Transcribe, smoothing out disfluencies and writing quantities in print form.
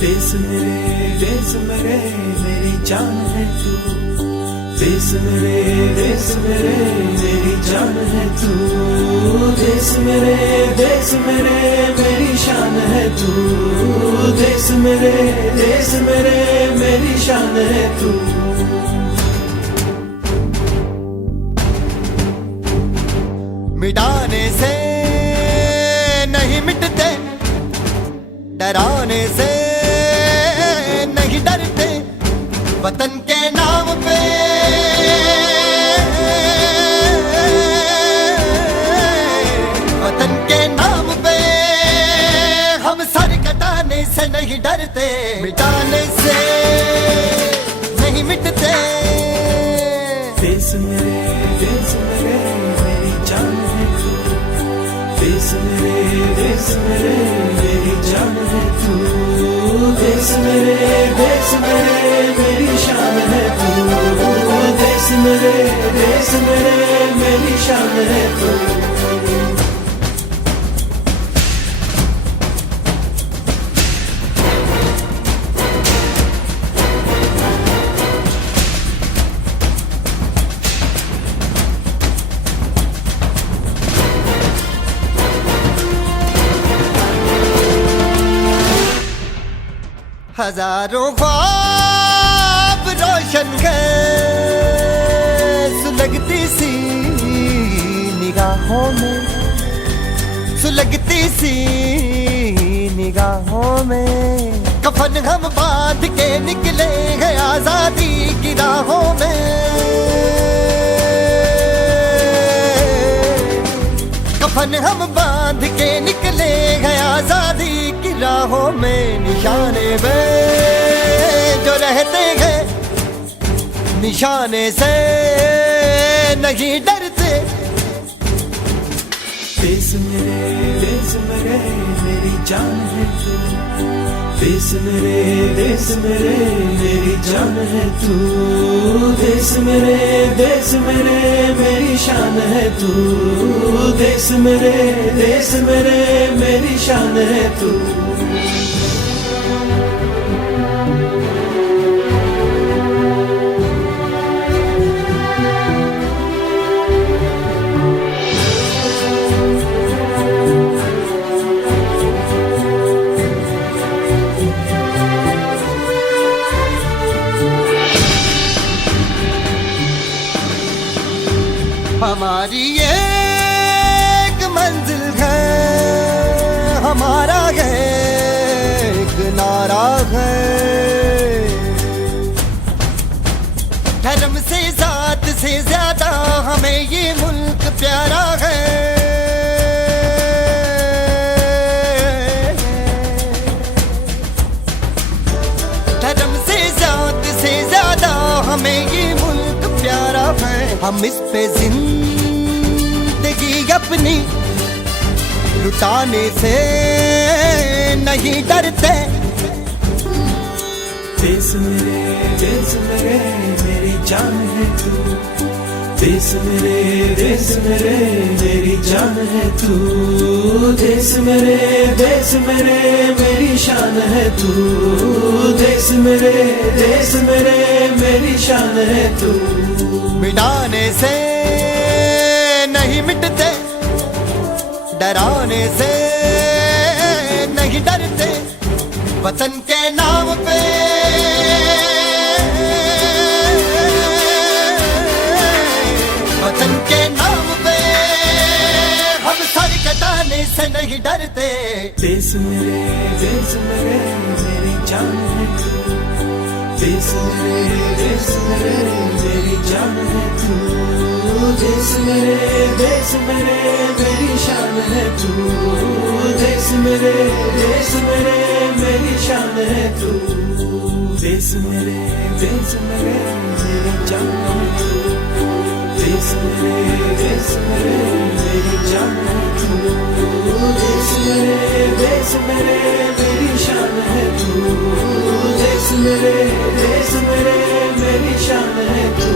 देश मेरे मेरी जान है तू। देश मेरे मेरी जान है तू। देश मेरे मेरी शान है तू। देश मेरे मेरी शान है तू। मिटाने से नहीं मिटते, डराने से नहीं डरते, वतन के नाम पे वतन के नाम पे हम सर कटाने से नहीं डरते, मिटाने से नहीं मिटते। देश मेरे मेरी जान है तू। देश मेरे मेरी जान है तू। देश मेरे मेरी शान है तू। देश मेरे मेरी शान है तू। हजारों ख्वाब रोशन है सुलगती सी निगाहों में, सुलगती सी निगाहों में। कफन हम बांध के निकले हैं आजादी की राहों में। कफन हम बांध के निकले हैं आजादी की राहों में। निशाने पे जो रहते हैं, निशाने से नहीं डरते। देश मेरे मेरी जान है तू। देश मेरे मेरी जान है तू। देश मेरे मेरी शान है तू। देश मेरे मेरी शान है तू। हमारी एक मंजिल है, हमारा एक नारा है। धर्म से जात से ज्यादा हमें ये मुल्क प्यारा है। धर्म से जात से ज्यादा हमें ये मुल्क प्यारा है। हम इस पे जिंदगी अपनी लुटाने से नहीं डरते। देश मेरे मेरी जान है तू। देश मेरे मेरी जान है तू। देश मेरे मेरी शान है तू। देश मेरे मेरी शान है तू। मिटाने से नहीं मिटते, डराने से नहीं डरते, वतन के नाम पे वतन के नाम पे हम सर कटाने से नहीं डरते। देश मेरे मेरी जान है तू। देश मेरे मेरी जान है तू। देश मेरे मेरी शान है तू। देश मेरे मेरी शान है तू। देश मेरे मेरी जान है तू। देश मेरे मेरी जान है तू। देश मेरे मेरी शान है तू। देश मेरे मेरी शान है तू।